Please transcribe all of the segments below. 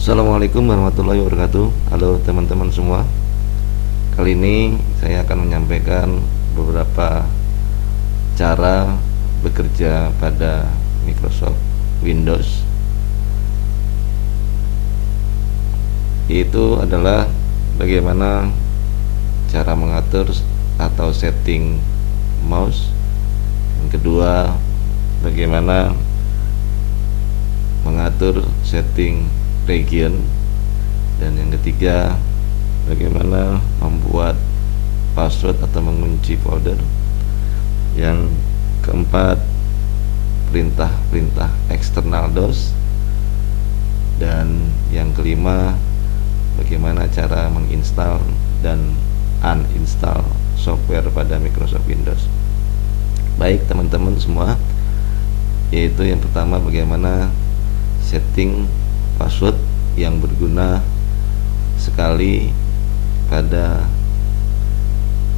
Assalamualaikum warahmatullahi wabarakatuh. Halo teman-teman semua. Kali ini saya akan menyampaikan beberapa cara bekerja pada Microsoft Windows. Itu adalah bagaimana cara mengatur atau setting mouse. Yang kedua, bagaimana mengatur setting region, dan yang ketiga bagaimana membuat password atau mengunci folder. Yang keempat, perintah-perintah eksternal DOS, dan yang kelima, bagaimana cara menginstal dan uninstall software pada Microsoft Windows. Baik teman-teman semua, yaitu yang pertama, bagaimana setting password yang berguna sekali pada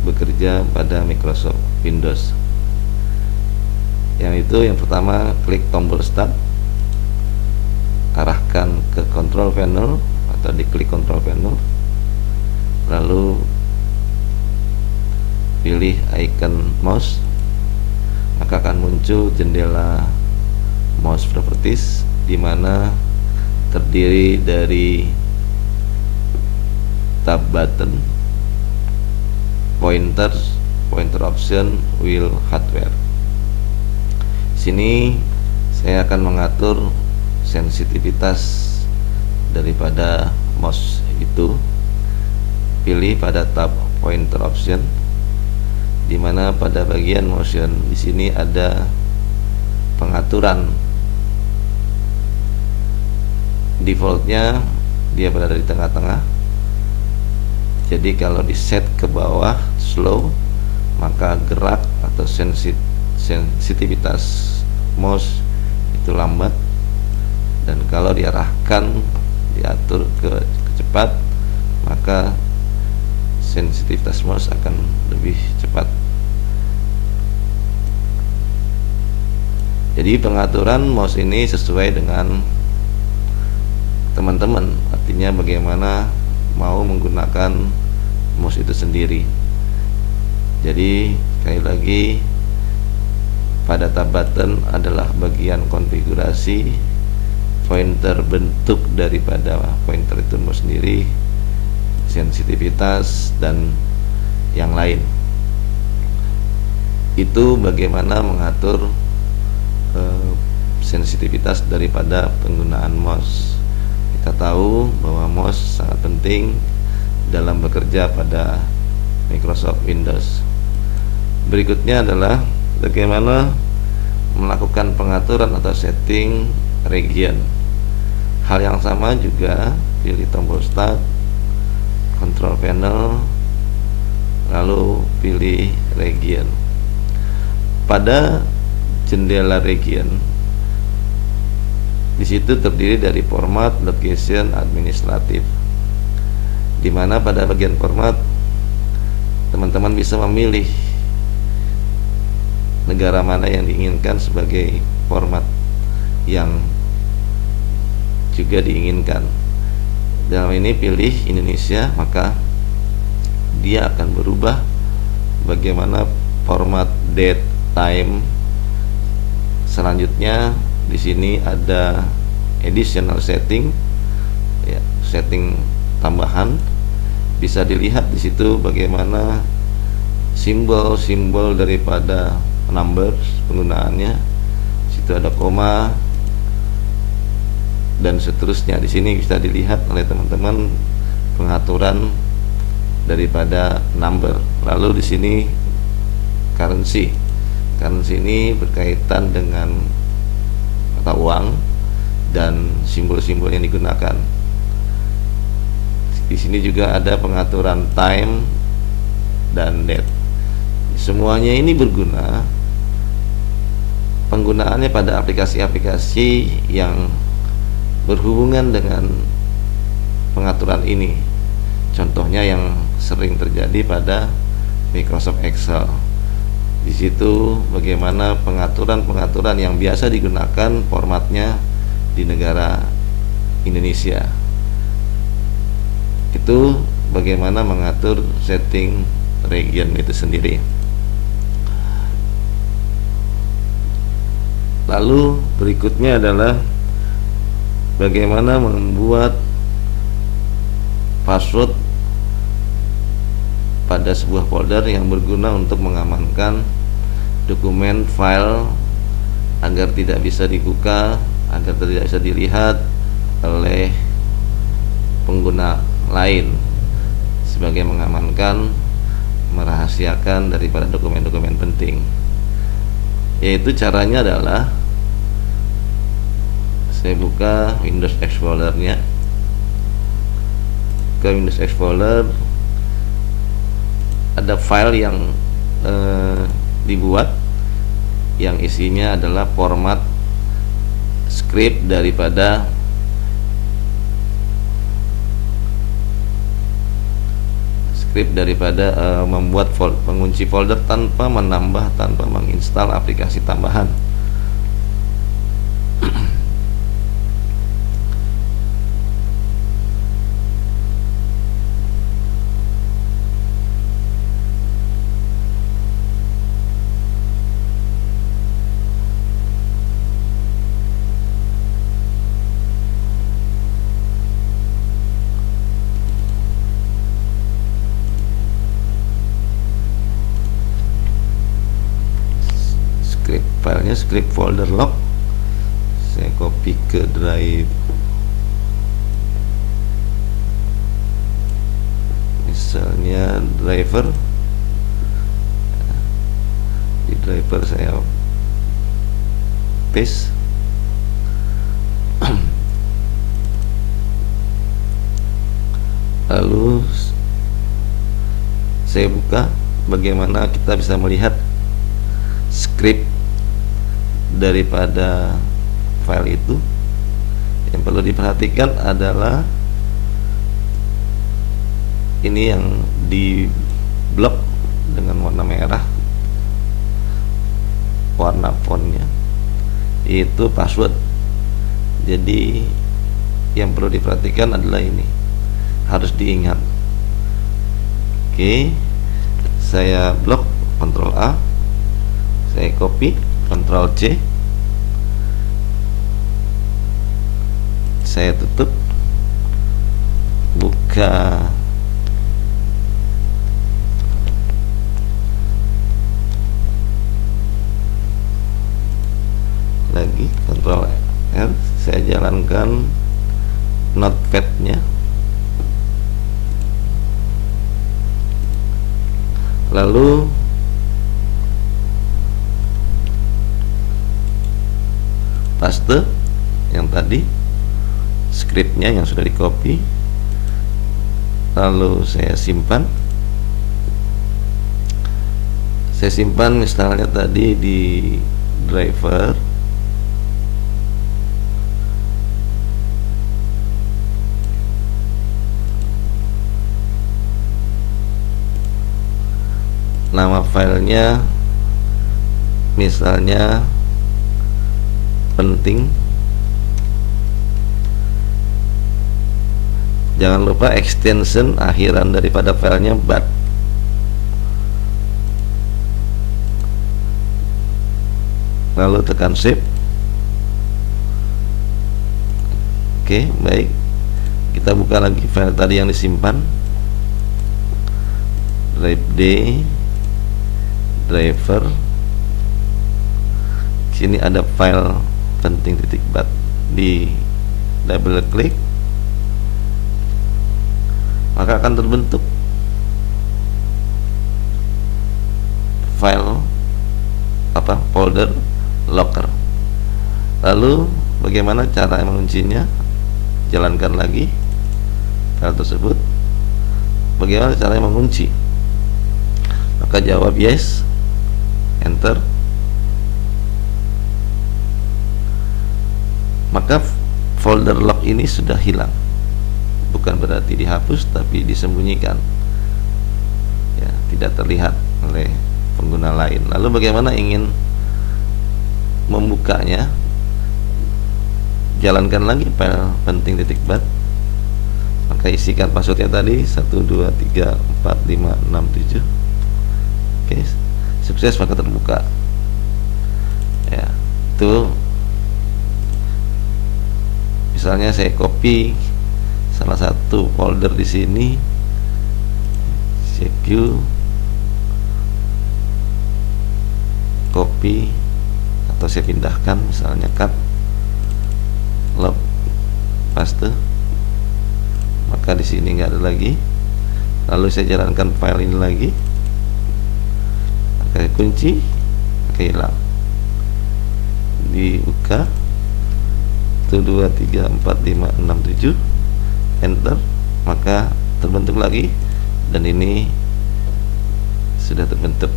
bekerja pada Microsoft Windows. Yang itu yang pertama, klik tombol start, arahkan ke control panel atau diklik control panel, lalu pilih icon mouse, maka akan muncul jendela mouse properties, di mana terdiri dari tab button, pointer option, wheel hardware. Sini saya akan mengatur sensitivitas daripada mouse itu. Pilih pada tab pointer option, di mana pada bagian motion di sini ada pengaturan. Defaultnya dia berada di tengah-tengah. Jadi kalau di set ke bawah slow, maka gerak atau sensitivitas mouse itu lambat, dan kalau diarahkan, diatur ke cepat, maka sensitivitas mouse akan lebih cepat. Jadi pengaturan mouse ini sesuai dengan teman-teman, artinya bagaimana mau menggunakan mouse itu sendiri. Jadi sekali lagi, pada tab button adalah bagian konfigurasi pointer, bentuk daripada pointer itu sendiri, sensitivitas, dan yang lain. Itu bagaimana mengatur sensitivitas daripada penggunaan mouse. Kita tahu bahwa mouse sangat penting dalam bekerja pada Microsoft Windows. Berikutnya adalah bagaimana melakukan pengaturan atau setting region. Hal yang sama juga, pilih tombol start, control panel, lalu pilih region. Pada jendela region, di situ terdiri dari format, location, administratif, di mana pada bagian format teman-teman bisa memilih negara mana yang diinginkan sebagai format yang juga diinginkan. Dalam ini pilih Indonesia, maka dia akan berubah bagaimana format date, time. Selanjutnya di sini ada additional setting, ya, setting tambahan. Bisa dilihat di situ bagaimana simbol-simbol daripada numbers penggunaannya. Di situ ada koma dan seterusnya. Di sini bisa dilihat oleh teman-teman pengaturan daripada number. Lalu di sini currency. Currency ini berkaitan dengan mata uang dan simbol-simbol yang digunakan. Di sini juga ada pengaturan time dan date. Semuanya ini berguna. Penggunaannya pada aplikasi-aplikasi yang berhubungan dengan pengaturan ini. Contohnya yang sering terjadi pada Microsoft Excel. Di situ bagaimana pengaturan-pengaturan yang biasa digunakan formatnya di negara Indonesia. Itu bagaimana mengatur setting region itu sendiri. Lalu berikutnya adalah bagaimana membuat password pada sebuah folder yang berguna untuk mengamankan dokumen file agar tidak bisa dibuka, agar tidak bisa dilihat oleh pengguna lain, sebagai mengamankan, merahasiakan daripada dokumen-dokumen penting. Yaitu caranya adalah saya buka Windows Explorer-nya. Ke Windows Explorer, ada file yang dibuat yang isinya adalah format script daripada membuat pengunci folder tanpa menambah, tanpa menginstal aplikasi tambahan. Filenya script folder log, saya copy ke drive, misalnya driver. Di driver saya paste. Lalu saya buka, bagaimana kita bisa melihat script daripada file itu. Yang perlu diperhatikan adalah ini yang di blok dengan warna merah, warna fontnya itu password. Jadi yang perlu diperhatikan adalah ini, harus diingat. Oke, saya blok, Ctrl A, saya copy, Ctrl C, saya tutup, buka lagi, Ctrl R, saya jalankan notepad-nya. Lalu paste yang tadi, scriptnya yang sudah di copy, lalu saya simpan. Saya simpan misalnya tadi di driver. Nama filenya misalnya penting. Jangan lupa extension akhiran daripada filenya .bat. Lalu tekan save. Oke, baik. Kita buka lagi file tadi yang disimpan. Drive D, driver. Sini ada file penting .bat. Di double klik, maka akan terbentuk file folder locker. Lalu bagaimana cara menguncinya? Jalankan lagi file tersebut. Bagaimana cara mengunci? Maka jawab yes, enter. Maka folder lock ini sudah hilang. Bukan berarti dihapus, tapi disembunyikan, ya, tidak terlihat oleh pengguna lain. Lalu bagaimana ingin membukanya? Jalankan lagi file penting .bat. maka isikan passwordnya tadi 12345667. Oke, sukses maka terbuka ya. Itu misalnya saya copy salah satu folder di sini, CQ, copy atau saya pindahkan, misalnya cut, log, paste, maka di sini nggak ada lagi. Lalu saya jalankan file ini lagi, pakai kunci, pakai hilang, dibuka 12345667, enter, maka terbentuk lagi, dan ini sudah terbentuk.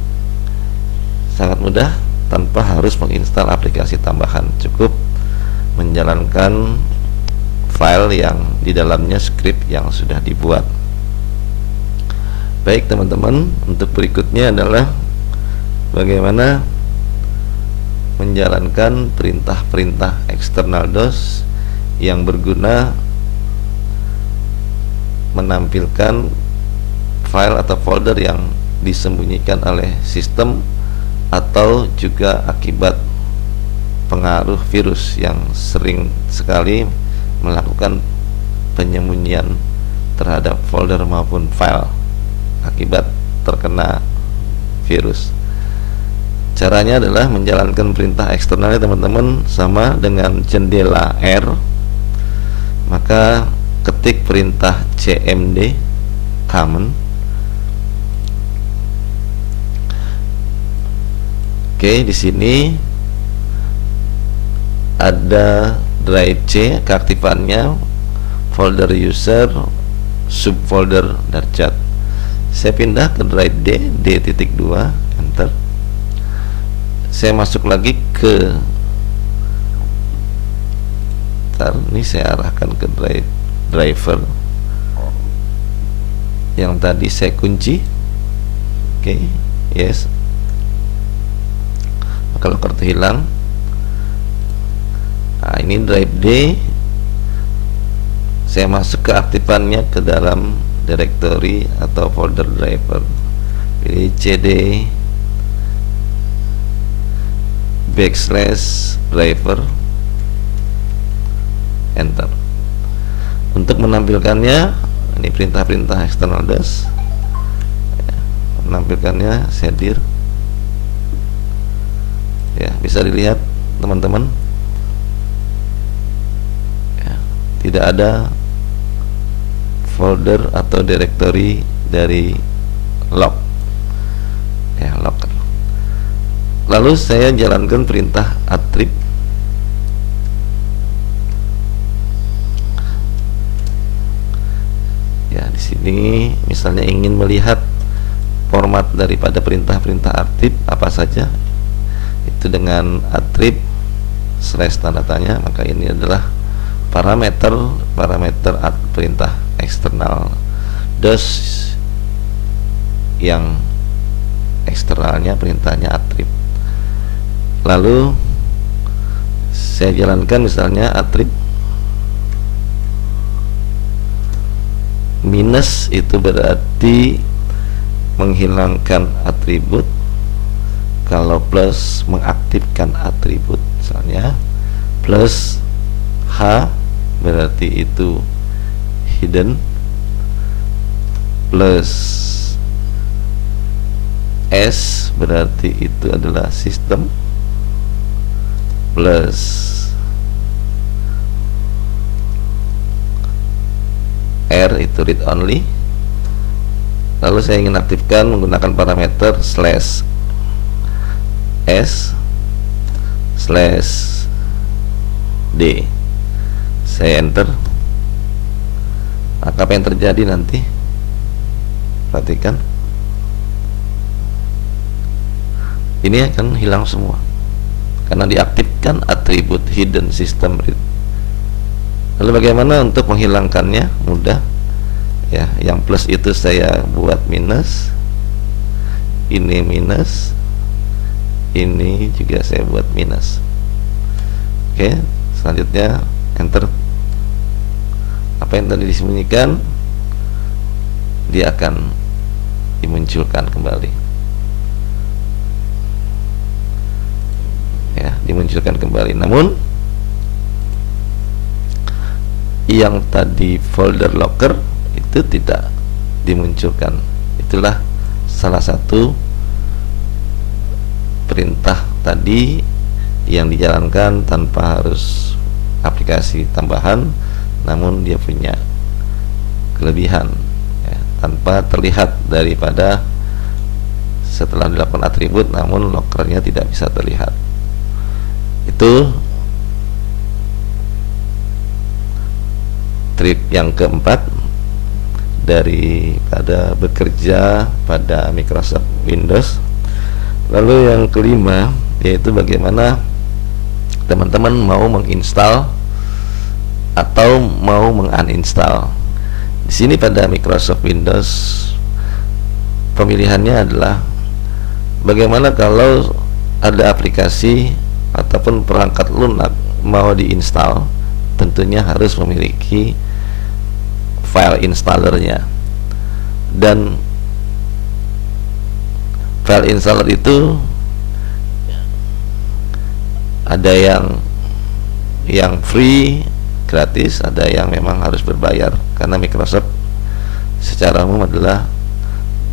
Sangat mudah tanpa harus menginstal aplikasi tambahan, cukup menjalankan file yang di dalamnya script yang sudah dibuat. Baik teman-teman, untuk berikutnya adalah bagaimana menjalankan perintah-perintah eksternal DOS yang berguna menampilkan file atau folder yang disembunyikan oleh sistem atau juga akibat pengaruh virus yang sering sekali melakukan penyembunyian terhadap folder maupun file akibat terkena virus. Caranya adalah menjalankan perintah eksternalnya teman-teman sama dengan jendela R, maka ketik perintah cmd command. Oke, di sini ada drive C, keaktifannya folder user subfolder darjat. Saya pindah ke drive D, D.2, enter. Saya masuk lagi ke ini saya arahkan ke driver yang tadi saya kunci. Oke, yes. Kalau kartu hilang, nah ini drive D, saya masuk ke aktifannya ke dalam directory atau folder driver, pilih cd /driver, enter. Untuk menampilkannya, ini perintah-perintah eksternal DOS, menampilkannya saya dir ya, bisa dilihat teman-teman ya, tidak ada folder atau directory dari log ya, log. Lalu saya jalankan perintah attrib ya. Di sini misalnya ingin melihat format daripada perintah-perintah attrib apa saja, itu dengan attrib / tanda tanya, maka ini adalah parameter perintah eksternal DOS yang eksternalnya perintahnya attrib. Lalu saya jalankan misalnya attrib minus, itu berarti menghilangkan atribut. Kalau plus mengaktifkan atribut, misalnya plus H berarti itu hidden, plus S berarti itu adalah sistem, plus R itu read only. Lalu saya ingin aktifkan menggunakan parameter /s/d, saya enter. Maka apa yang terjadi nanti, perhatikan, ini akan hilang semua karena diaktifkan atribut hidden system read. Lalu bagaimana untuk menghilangkannya? Mudah ya, yang plus itu saya buat minus, ini minus, ini juga saya buat minus. Oke, selanjutnya enter. Apa apa yang tadi disembunyikan dia akan dimunculkan kembali, ya, dimunculkan kembali. Namun yang tadi folder locker itu tidak dimunculkan. Itulah salah satu perintah tadi yang dijalankan tanpa harus aplikasi tambahan, namun dia punya kelebihan, ya, tanpa terlihat daripada setelah dilakukan atribut, namun lockernya tidak bisa terlihat. Itu trik yang keempat daripada bekerja pada Microsoft Windows. Lalu yang kelima yaitu bagaimana teman-teman mau menginstal atau mau menguninstall. Di sini pada Microsoft Windows pemilihannya adalah bagaimana kalau ada aplikasi ataupun perangkat lunak mau diinstal, tentunya harus memiliki file installernya, dan file installer itu ada yang free, gratis, ada yang memang harus berbayar, karena Microsoft secara umum adalah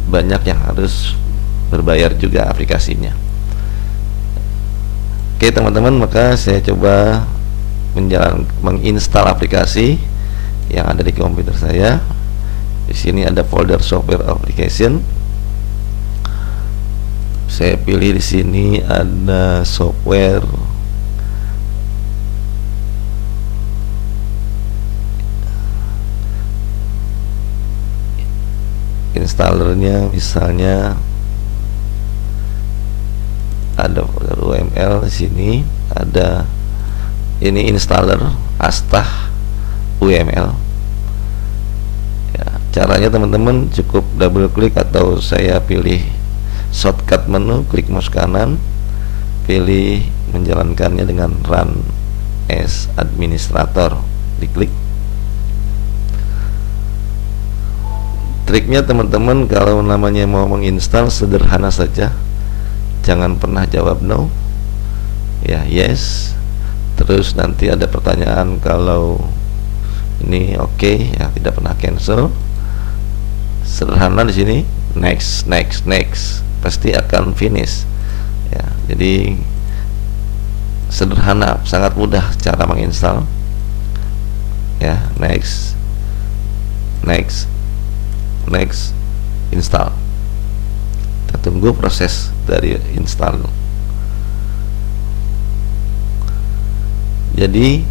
banyak yang harus berbayar juga aplikasinya. Oke teman-teman, maka saya coba menginstal aplikasi yang ada di komputer saya. Di sini ada folder software application. Saya pilih di sini ada software installernya, misalnya ada folder UML. Di sini ada ini installer Astah UML. Ya, caranya teman-teman cukup double klik atau saya pilih shortcut menu, klik mouse kanan, pilih menjalankannya dengan run as administrator, diklik. Triknya teman-teman kalau namanya mau menginstal sederhana saja, jangan pernah jawab no, ya yes, terus nanti ada pertanyaan kalau ini oke, ya tidak pernah cancel. Sederhana di sini, next, pasti akan finish, ya. Jadi sederhana, sangat mudah cara menginstal, ya. Next, install. Kita tunggu proses dari install. Jadi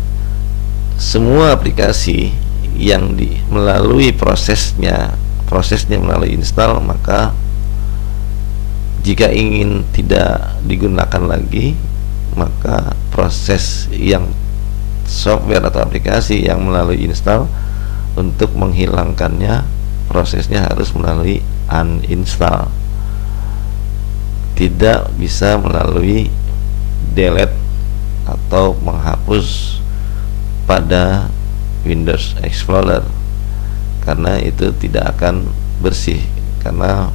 semua aplikasi yang melalui prosesnya melalui install, maka jika ingin tidak digunakan lagi, maka proses yang software atau aplikasi yang melalui install, untuk menghilangkannya prosesnya harus melalui uninstall, tidak bisa melalui delete atau menghapus pada Windows Explorer, karena itu tidak akan bersih, karena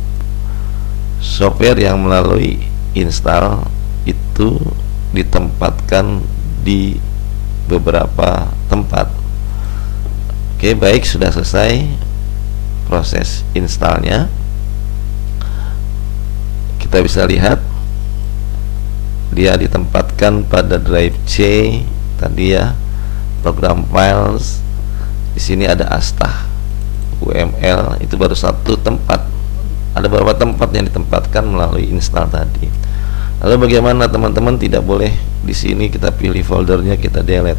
software yang melalui install itu ditempatkan di beberapa tempat. Oke, baik, sudah selesai proses installnya. Kita bisa lihat dia ditempatkan pada drive C tadi, ya, program files. Di sini ada Astah UML, itu baru satu tempat. Ada beberapa tempat yang ditempatkan melalui install tadi. Lalu bagaimana teman-teman? Tidak boleh di sini kita pilih foldernya, kita delete.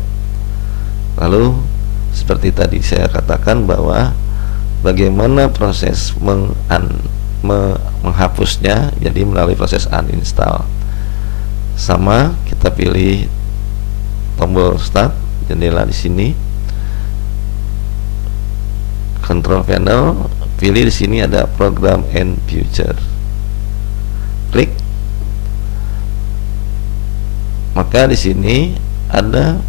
Lalu seperti tadi saya katakan bahwa bagaimana proses menghapusnya, jadi melalui proses uninstall. Sama, kita pilih tombol start, jendela di sini, control panel, pilih di sini ada program and future, klik. Maka di sini ada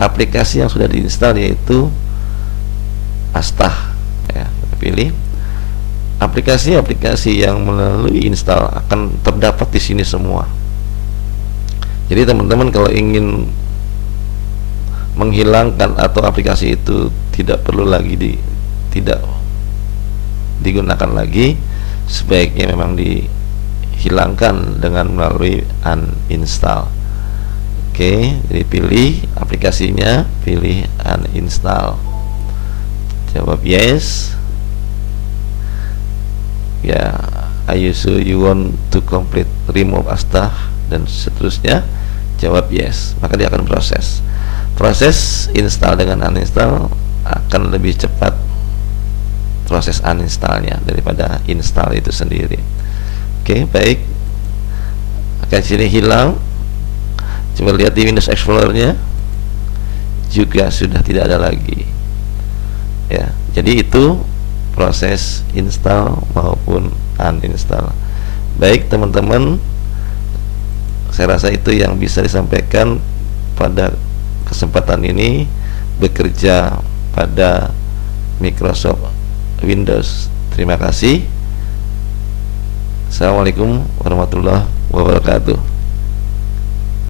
aplikasi yang sudah diinstal, yaitu Astah ya, kita pilih. Aplikasi-aplikasi yang melalui install akan terdapat di sini semua. Jadi teman-teman kalau ingin menghilangkan atau aplikasi itu tidak perlu lagi tidak digunakan lagi, sebaiknya memang dihilangkan dengan melalui uninstall. Oke, jadi pilih aplikasinya, pilih uninstall, jawab yes. Ya, are you sure you want to complete remove Astah, dan seterusnya, jawab yes, maka dia akan proses install. Dengan uninstall akan lebih cepat proses uninstallnya daripada install itu sendiri. Oke, baik. Oke, sini hilang. Coba lihat di Windows Explorer-nya juga sudah tidak ada lagi. Ya, jadi itu proses install maupun uninstall. Baik teman-teman, saya rasa itu yang bisa disampaikan pada kesempatan ini bekerja pada Microsoft Windows. Terima kasih. Assalamualaikum warahmatullahi wabarakatuh.